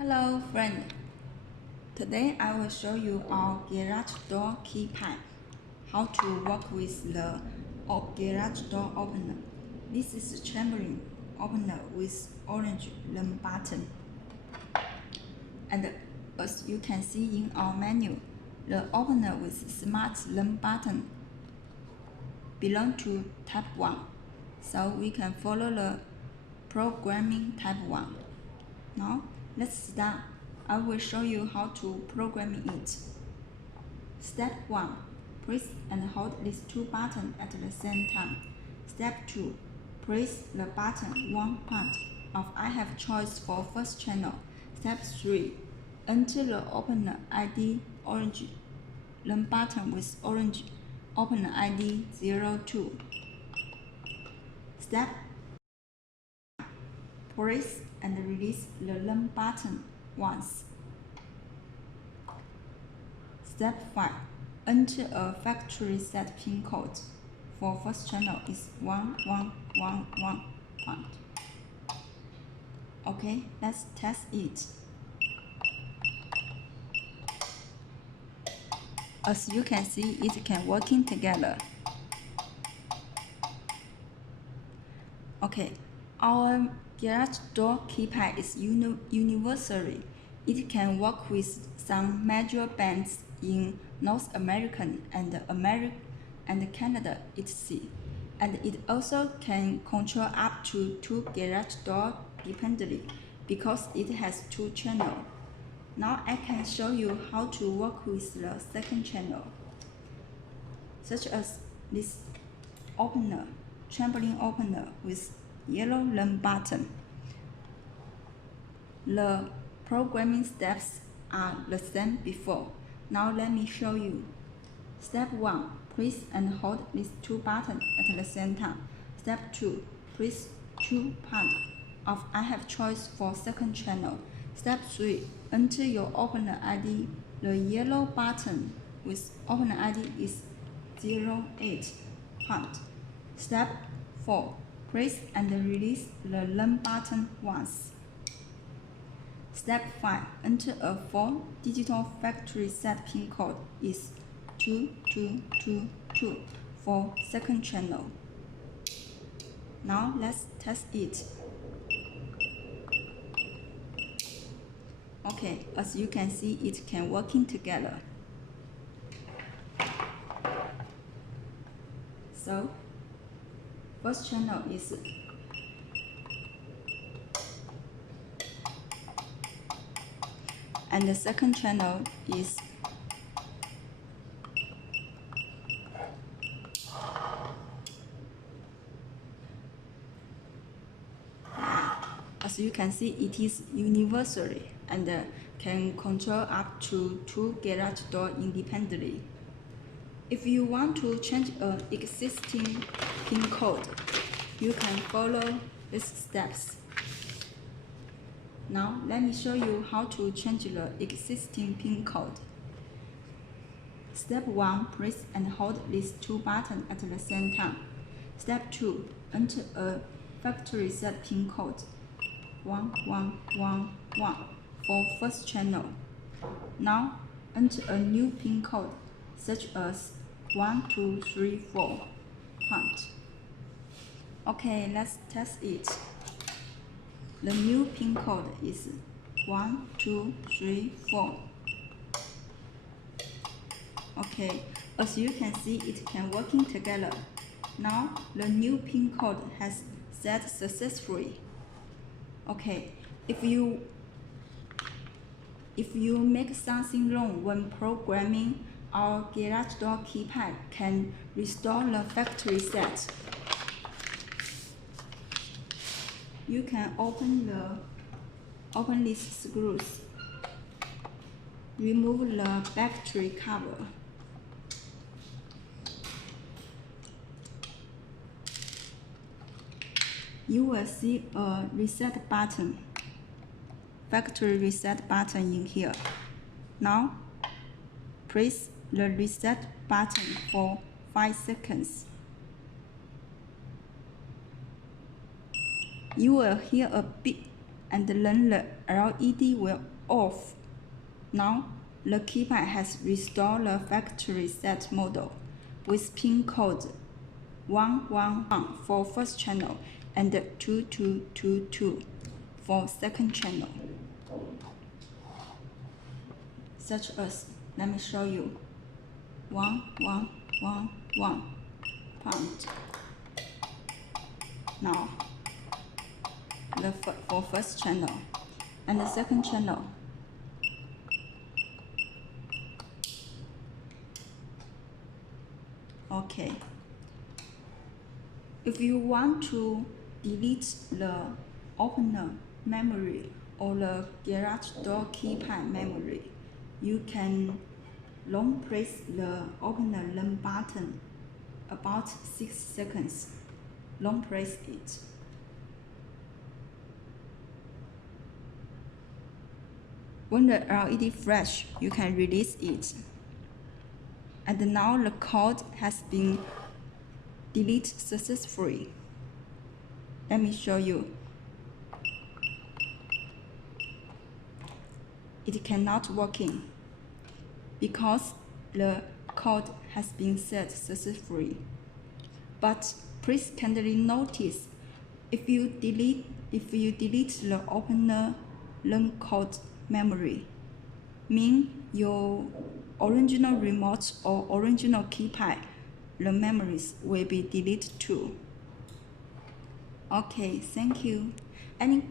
Hello friend, today I will show you our garage door keypad, how to work with the garage door opener. This is a chamberlain opener with orange learn button. And as you can see in our menu, the opener with smart learn button belong to type 1, so we can follow the programming type 1. Now let's start. I will show you how to program it. Step 1. Press and hold these two buttons at the same time. Step 2. Press the button one part of I have choice for first channel. Step 3. Enter the opener ID orange learn button with orange opener ID 02. Step press and release the learn button once. Step 5. Enter a factory reset pin code. For first channel is 1111. Okay, let's test it. As you can see, it can working together. Okay, our garage door keypad is universal. It can work with some major bands in North America and Canada, etc. And it also can control up to 2 garage doors independently because it has 2 channels. Now I can show you how to work with the second channel, such as this opener, trampoline opener with yellow learn button. The programming steps are the same before. Now let me show you. Step 1. Press and hold these two buttons at the same time. Step 2. Press 2 parts of I have choice for second channel. Step 3. Enter your opener ID. The yellow button with opener ID is 08 part. Step 4. Press and release the learn button once. Step 5. Enter a 4-digital factory reset pin code is 2222 for second channel. Now let's test it. Okay, as you can see, it can working together. So first channel is and the second channel is as you can see, it is universal and can control up to 2 garage doors independently. If you want to change an existing pin code, you can follow these steps. Now let me show you how to change the existing pin code. Step 1. Press and hold these two buttons at the same time. Step 2. Enter a factory reset pin code 1111 for first channel. Now enter a new pin code such as 1234 point. Okay, let's test it. The new pin code is 1234. Okay, as you can see, it can working together. Now the new pin code has set successfully. Okay, if you make something wrong when programming, our garage door keypad can restore the factory reset. You can open these screws, remove the battery cover. You will see a reset button, factory reset button in here. Now press the reset button for 5 seconds. You will hear a beep and then the LED will off. Now, the keypad has restored the factory set model with pin code 111 for first channel and 2222 for second channel. Such as, let me show you, 1111 pound. Now, for first channel and the second channel. Okay. If you want to delete the opener memory or the garage door keypad memory, you can long press the opener run button about 6 seconds. Long press it. When the LED flash, you can release it. And now the code has been deleted successfully. Let me show you. It cannot working because the code has been set successfully. But please kindly notice, if you delete the opener run code memory, mean your original remote or original keypad, the memories will be deleted too. Okay, thank you. Any